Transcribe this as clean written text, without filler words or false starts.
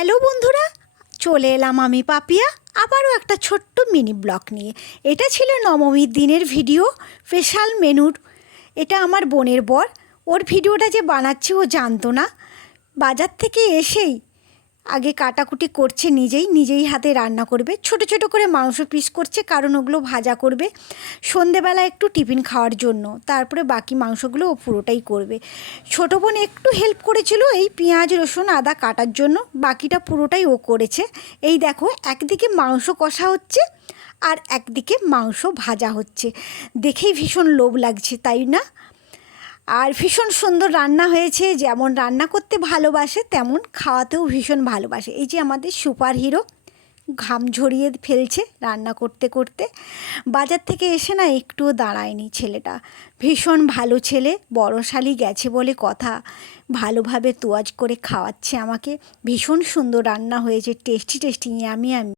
Hello বন্ধুরা, চলে এলাম আমি পাপিয়া আবারও একটা ছোট্ট মিনি ব্লগ নিয়ে। এটা ছিল নবমীর দিনের ভিডিও, স্পেশাল মেনুর। এটা আমার বোনের বর, ওর ভিডিওটা যে বানাচ্ছে ও জানতো না। বাজার থেকে এসেই আগে কাটাকুটি করছে, নিজেই হাতে রান্না করবে। ছোট ছোট করে মাংস পিস করছে, কারণ ওগুলো ভাজা করবে সন্ধেবেলা একটু টিফিন খাওয়ার জন্য। তারপরে বাকি মাংসগুলো ও পুরোটাই করবে। ছোটো বোন একটু হেল্প করেছিল এই পেঁয়াজ রসুন আদা কাটার জন্য, বাকিটা পুরোটাই ও করেছে। এই দেখো, একদিকে মাংস কষা হচ্ছে আর একদিকে মাংস ভাজা হচ্ছে। দেখেই ভীষণ লোভ লাগছে, তাই না? আর ভীষণ সুন্দর রান্না হয়েছে। যেমন রান্না করতে ভালোবাসে তেমন খাওয়াতেও ভীষণ ভালোবাসে। এই যে আমাদের সুপার হিরো ঘাম ঝরিয়ে ফেলছে রান্না করতে করতে। বাজার থেকে এসে না একটুও দাঁড়ায়নি ছেলেটা। ভীষণ ভালো ছেলে, বড় শালি গেছে বলে কথা। ভালোভাবে তোয়াজ করে খাওয়াচ্ছে আমাকে। ভীষণ সুন্দর রান্না হয়েছে, টেস্টি টেস্টি, ইয়ামি ইয়ামি।